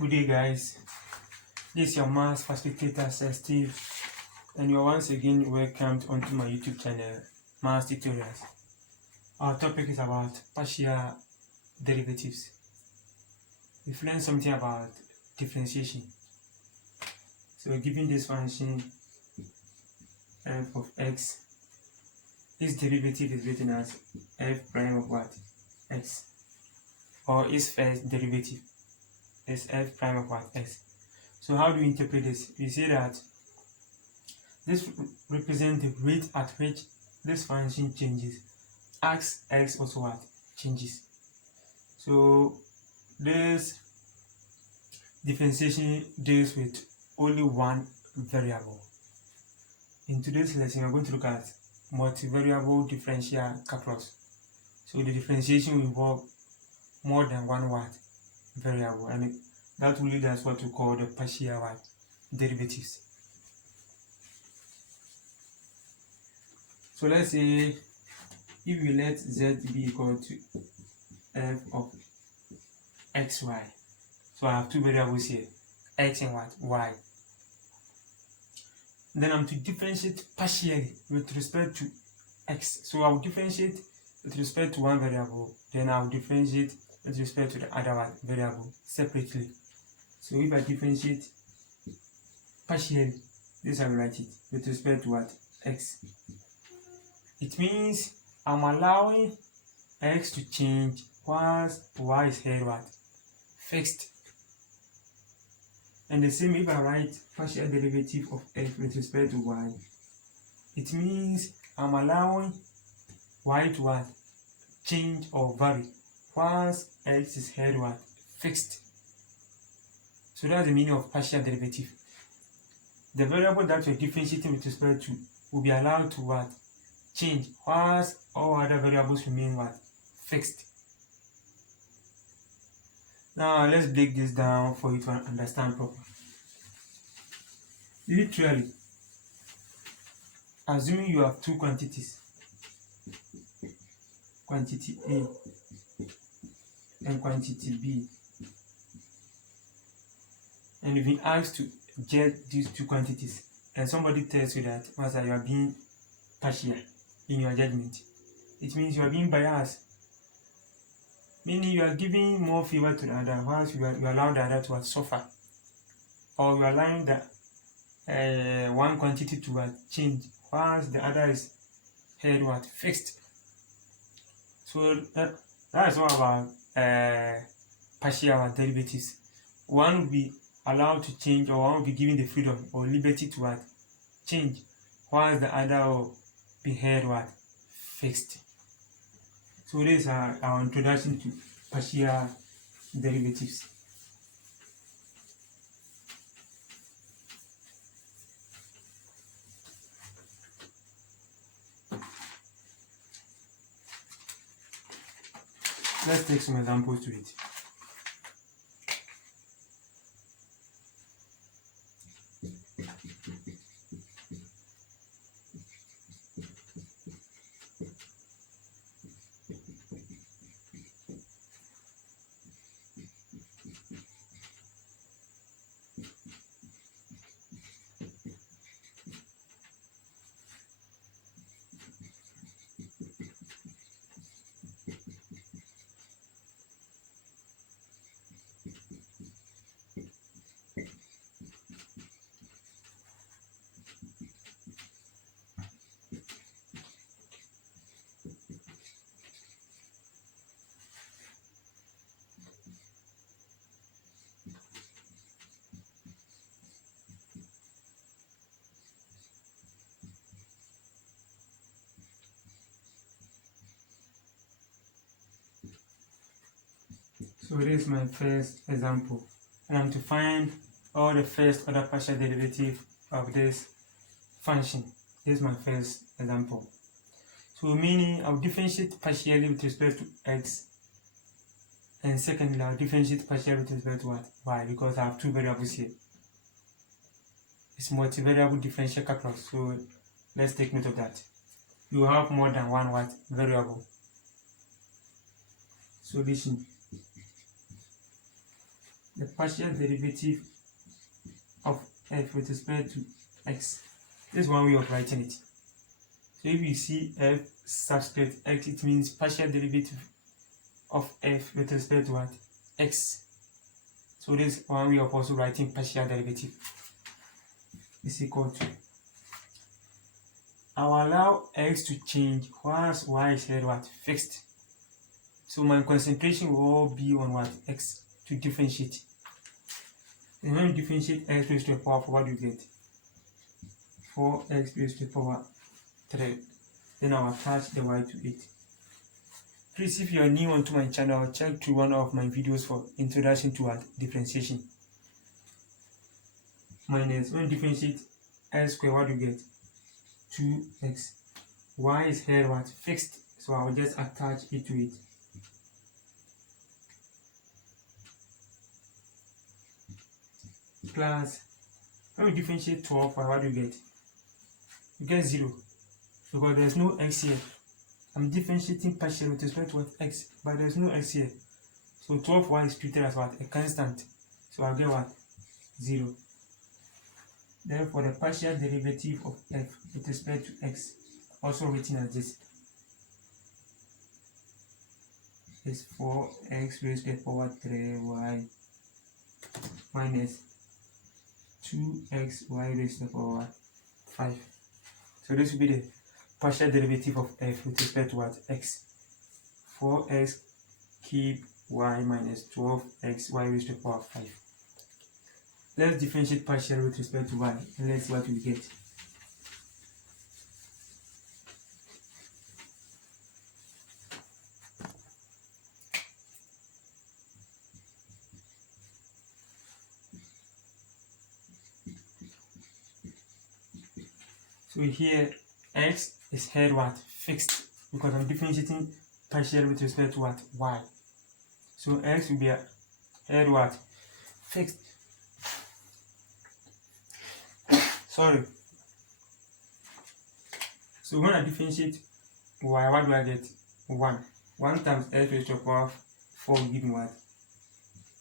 Good day, guys. This is your maths facilitator, Sir Steve, and you're once again welcomed onto my YouTube channel, Maths Tutorials. Our topic is about partial derivatives. We've learned something about differentiation. So, given this function f of x, its derivative is written as f prime of what? X. Or its first derivative is f prime of what? X. So how do we interpret this? We say that this represents the rate at which this function changes as x also what? Changes. So this differentiation deals with only one variable. In today's lesson, we're going to look at multivariable differential calculus. So the differentiation will involve more than one variable, and that will lead us what we call the partial derivatives. So let's say if we let z be equal to f of xy. So I have two variables here, x and y. Then I'm to differentiate partially with respect to x. So I'll differentiate with respect to one variable, then I'll differentiate with respect to the other variable separately. So if I differentiate partially, this I will write it with respect to x. It means I'm allowing x to change whilst y is held fixed. And the same if I write partial derivative of x with respect to y, it means I'm allowing y to change or vary whilst x is held fixed. So that's the meaning of partial derivative. The variable that you're differentiating with respect to will be allowed to change whilst all other variables remain fixed. Now let's break this down for you to understand properly. Literally, assuming you have two quantities, quantity A and quantity B, and you've been asked to get these two quantities, and somebody tells you that Master, you are being partial in your judgment, it means you are being biased, meaning you are giving more favor to the other whilst you allow the other to suffer, or you are allowing the one quantity to change whilst the other is held fixed. So that is all about partial derivatives. One will be allowed to change, or one will be given the freedom or liberty to change, whilst the other will be held fixed. So this is our introduction to partial derivatives. Let's take some examples to it. So this is my first example, and I'm to find all the first order partial derivative of this function. This is my first example. So meaning I'll differentiate partially with respect to x, and secondly I'll differentiate partially with respect to y, because I have two variables here. It's multivariable differential calculus, so let's take note of that. You have more than one variable. Solution. the partial derivative of f with respect to x. This is one way of writing it. So if you see f subscript x, it means partial derivative of f with respect to what? X. So this is one way of also writing partial derivative is equal to, I will allow x to change whilst y is held what? Fixed. So my concentration will all be on what? X to differentiate. And when you differentiate x raised to the power 4, what do you get? 4x raised to the power 3. Then I'll attach the y to it. Please, if you are new onto my channel, check through one of my videos for introduction to what? Differentiation. Minus, when you differentiate x squared, what do you get? 2x. Y is here what? Fixed. So I will just attach it to it. Plus, when we differentiate 12, what do you get? You get 0. Because there's no x here. I'm differentiating partially with respect to what? X. But there's no x here. So 12y is treated as what? A constant. So I'll get what? 0. Therefore, the partial derivative of f with respect to x, also written as this, is 4x raised to the power 3y minus 2xy raised to the power 5. So this will be the partial derivative of f with respect to what? X. 4x keep y minus 12xy raised to the power 5. Let's differentiate partial with respect to y and let's see what we get. So here x is here what? Fixed, because I'm differentiating partial with respect to what? Y. So x will be here what? Fixed. Sorry. So when I differentiate y, what do I get? 1. 1 times x raised to the power 4 will give me what?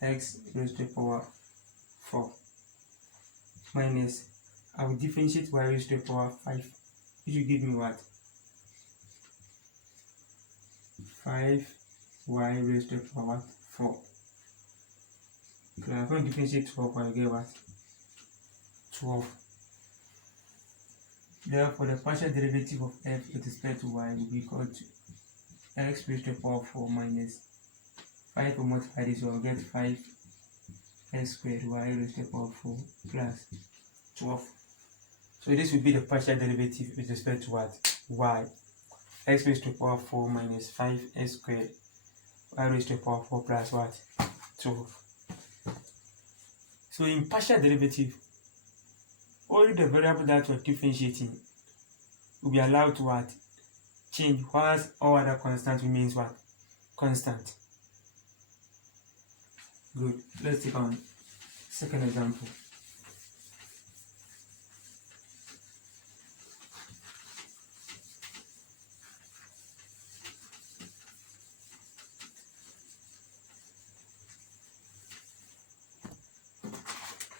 X raised to the power 4 minus, I will differentiate y raised to the power 5, which will give me what? 5y raised to the power 4. So I'm going to differentiate 12, I will get what? 12. Therefore, the partial derivative of f with respect to y will be equal to x raised to the power 4 minus 5 will multiply this, so I'll get 5x squared y raised to the power 4 plus 12. So this will be the partial derivative with respect to what? Y. X raised to the power 4 minus 5x squared y raised to the power 4 plus what? 12. So in partial derivative, only the variable that we're differentiating will be allowed to what? Change, whilst all other constants remains what? Constant. Good. Let's take on second example.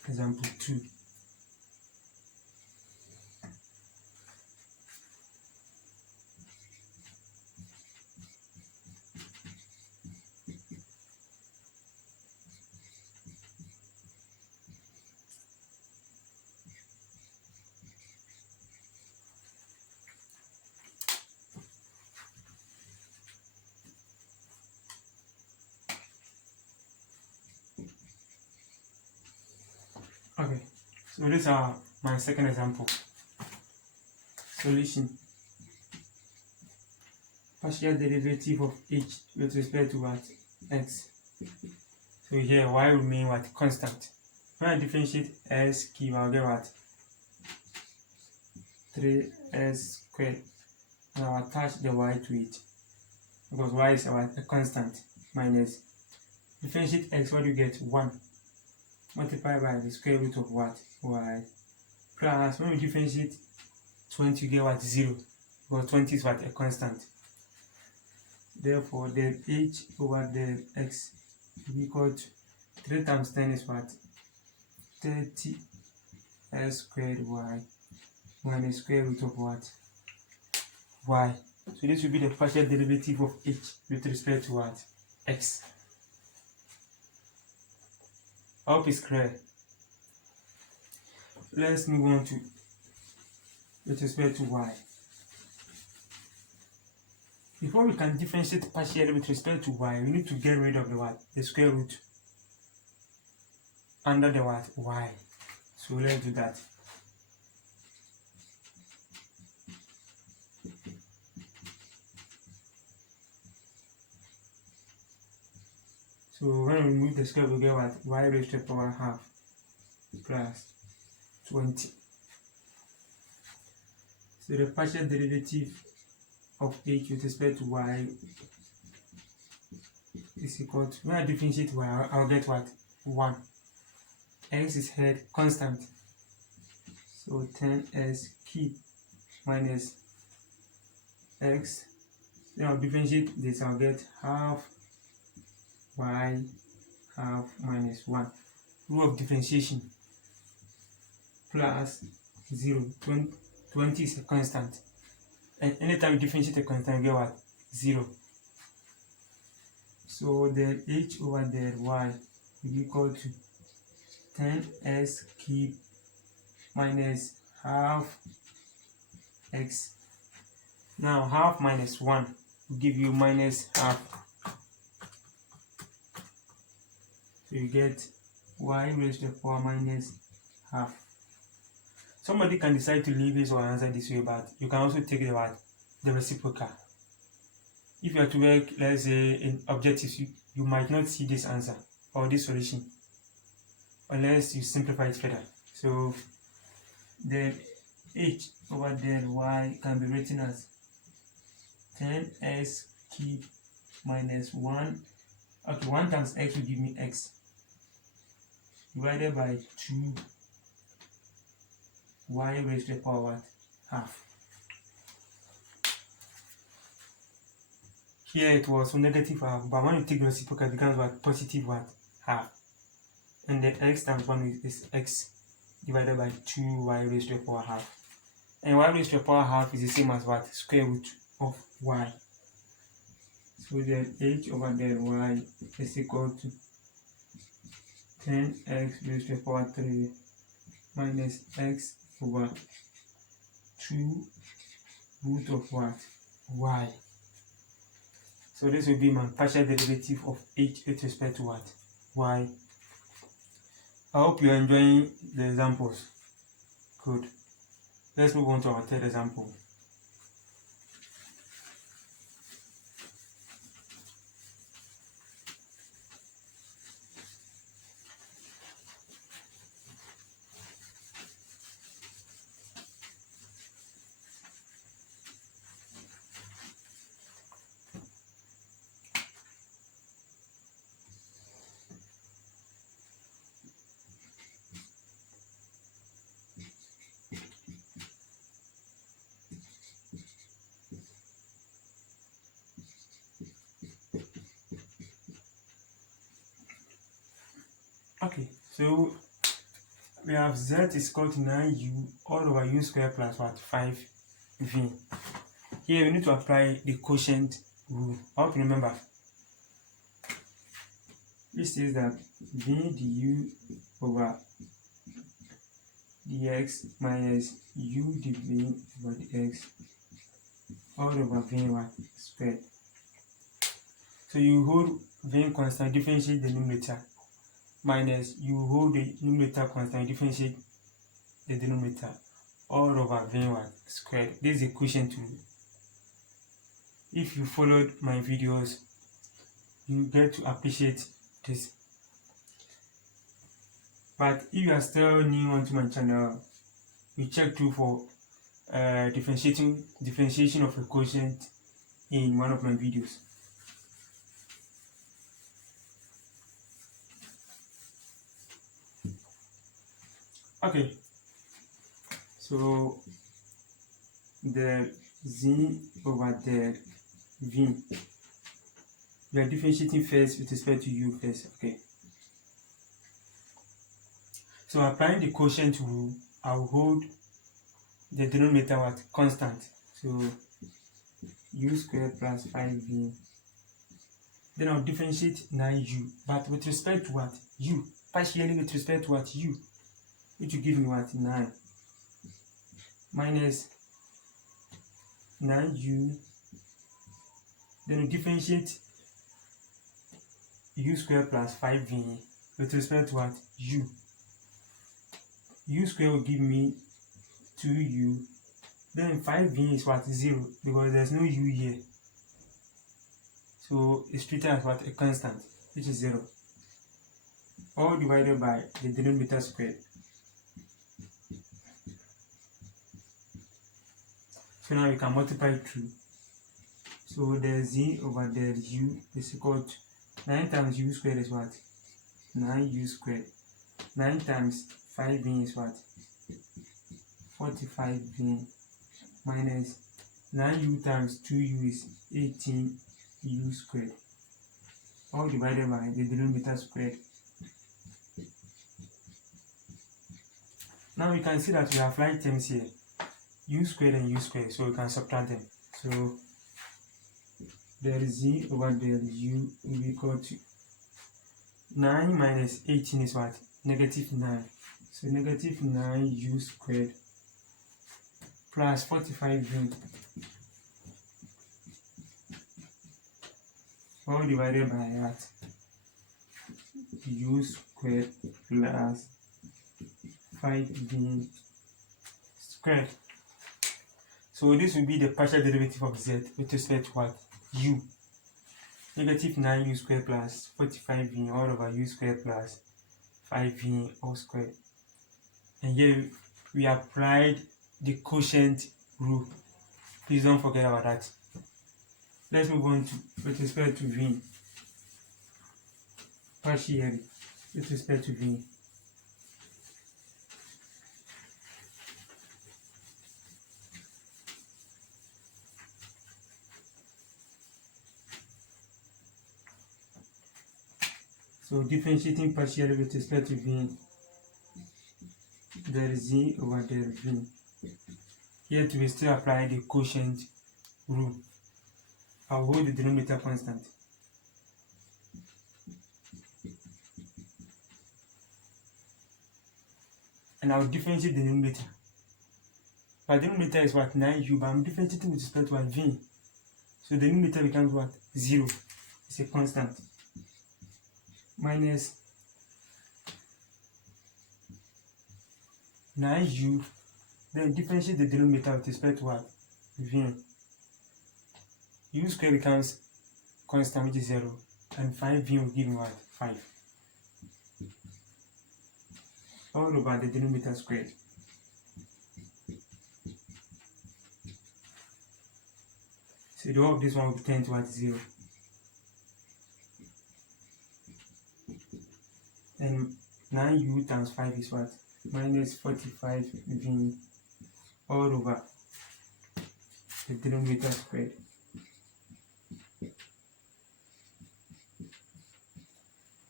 Example 2. Okay, so these are my second example. Solution. Partial derivative of h with respect to what? X. So here y will remain what? Constant. When I differentiate s cube, I'll get what? 3s squared. And I'll attach the y to it, because y is a constant, minus differentiate x, what do you get? 1 multiplied by the square root of what? Y, plus when we differentiate 20, you get what? 0, because 20 is what? A constant. Therefore, the h over the x is equal to 3 times 10 is what? 30 s squared y minus square root of what? Y. So this will be the partial derivative of h with respect to what? X. I hope it's clear. Let's move on to with respect to y. Before we can differentiate partially with respect to y, we need to get rid of the what? The square root under the what? Y. So let's do that. So when we remove the square, we get what? Y raised to the power half plus 20. So the partial derivative of h with respect to y is equal to, when I differentiate y, I'll get what? 1. X is head constant. So 10s cube minus x. Then I'll differentiate this, I'll get half y half minus 1. Rule of differentiation plus 0. 20 is a constant. And anytime you differentiate a constant, you get what? 0. So then h over del y will be equal to 10s cube minus half x. Now half minus 1 will give you minus half. So you get y raised to the power minus half. Somebody can decide to leave his or answer this way, but you can also take the what? The reciprocal. If you are to work, let's say, in objectives, you might not see this answer or this solution unless you simplify it further. So then h over del y can be written as 10s cube minus 1. Okay, 1 times x will give me x divided by 2 y raised to the power what? Half. Here it was negative half, but when you take the reciprocal, it becomes what? Positive what? Half. And the x times 1 is x divided by 2y raised to the power half. And y raised to the power half is the same as what? Square root of y. So then h over del y is equal to 10x raised to the power 3 minus x over 2 root of what? Y. So this will be my partial derivative of h with respect to what? Y. I hope you are enjoying the examples. Good. Let's move on to our third example. Okay, so we have z is equal to 9u all over u squared plus what? 5v. Here we need to apply the quotient rule. I hope you remember. This says that v du over dx minus u dv over dx all over v what? Squared. So you hold v constant, differentiate the numerator, minus you hold the numerator constant, differentiate the denominator, all over v1 squared. This is the quotient rule. If you followed my videos, you get to appreciate this. But if you are still new onto my channel, you check through for differentiation of a quotient in one of my videos. Okay, so the z over the v, we are differentiating first with respect to u first. Okay, So applying the quotient rule, I'll hold the denominator what constant. So u squared plus 5v. Then I'll differentiate 9u, but with respect to what? U. Partially with respect to what? U. Which will give me what? 9 minus 9u. Then we differentiate u squared plus 5v with respect to what? U. U squared will give me 2u. Then 5v is what? 0, because there's no u here. So it's treated as what? A constant, which is 0. All divided by the denominator squared. So now we can multiply through. So the z over the u is equal to 9 times u squared is what? 9u squared. 9 times 5v is what? 45v minus 9u times 2u is 18u squared. All divided by the denominator squared. Now we can see that we have like terms here, u squared and u squared, so we can subtract them. So del z over del u will be equal to 9 minus 18 is what? Negative 9. So negative 9u squared plus 45v all divided by what? U squared plus 5v squared. So this will be the partial derivative of z with respect to what? U. Negative 9u squared plus 45v all over u squared plus 5v all squared. And here we applied the quotient rule. Please don't forget about that. Let's move on to with respect to v. Partially with respect to v. So differentiating partially with respect to v, del z over del v. Here we still apply the quotient rule. I'll hold the denominator constant. And I'll differentiate the denominator. My denominator is what? 9u, but I'm differentiating with respect to what? V. So the denominator becomes what? 0. It's a constant. Minus 9u, then differentiate the denominator with respect to what? V. U squared becomes constant, which is 0, and 5v will give me what? 5. All over the denominator squared. So the whole of this one will be turned to what? 0. And 9u times 5 is what? Minus 45v all over the denominator squared.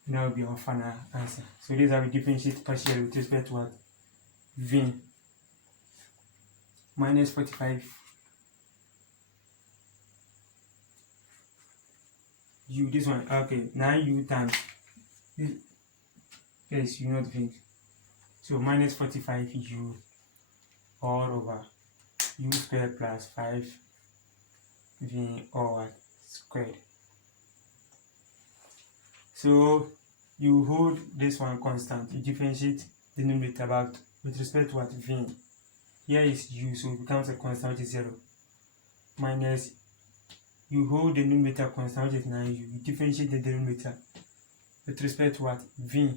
And that will be our final answer. So these are we differentiate partially with respect to what? V. Minus 45 u, this one, okay, 9u times this, yes, u not v. So minus 45u all over u squared plus 5v all squared. So you hold this one constant, you differentiate the denominator about with respect to what? V. Here is u, so it becomes a constant, which is 0. Minus, you hold the numerator constant, which is 9u, you differentiate the denominator with respect to what? V.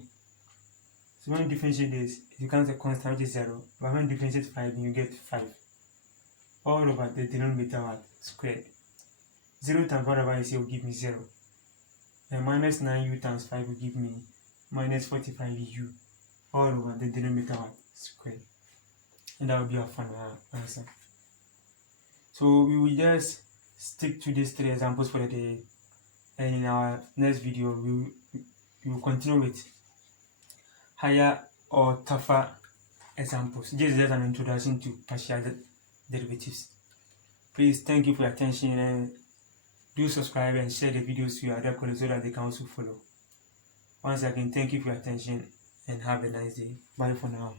So when you differentiate this, it becomes a constant, which is 0. But when you differentiate 5, you get 5. All over the denominator what? Squared. 0 times whatever I say will give me 0. And minus 9u times 5 will give me minus 45u all over the denominator what? Squared. And that will be our final answer. So we will just stick to these 3 examples for the day, and in our next video we will continue with higher or tougher examples. This is just an introduction to partial derivatives. Please, thank you for your attention, and do subscribe and share the videos to your other colleagues so that they can also follow. Once again, thank you for your attention and have a nice day. Bye for now.